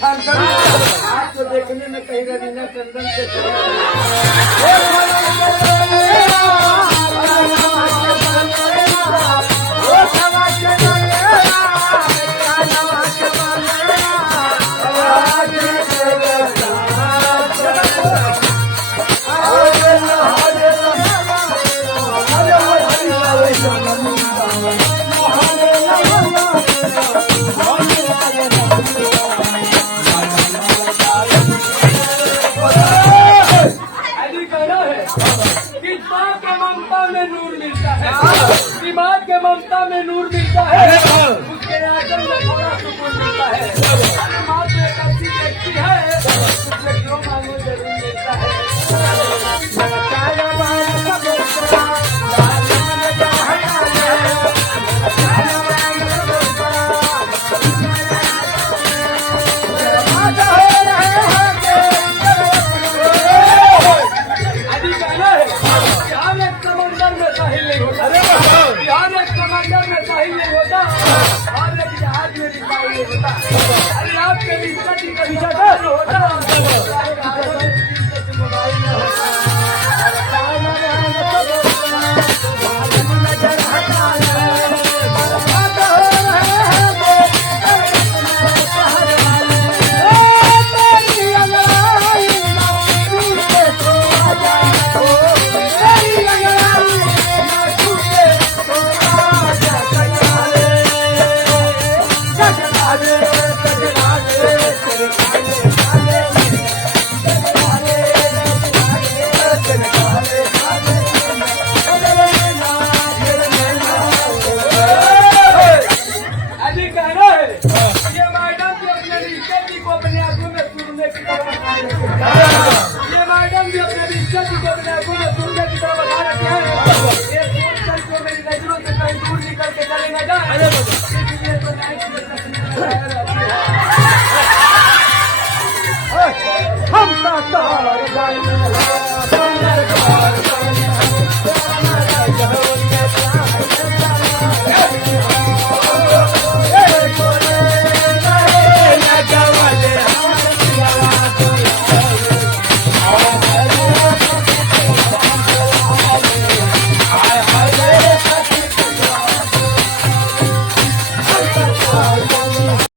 छान कर आज तो देखने में कहीं रवीना टंडन से दिमाग के ममता में नूर मिलता है, उसके आंचल में थोड़ा सुकून मिलता है। अरे माँ तो एक अच्छी व्यक्ति है, उससे जो मांगो जरूर मिलता है। अभी कहना है बिहार एक समंदर में साहिल नहीं होता, बिहार एक समंदर में साहिल नहीं होता, और एक जहाज में भी साहिल नहीं होता। अरे आपके रिश्ता की कभी जगह होता मोबाइल में होता। ये मैडम भी अपने रिश्ते की को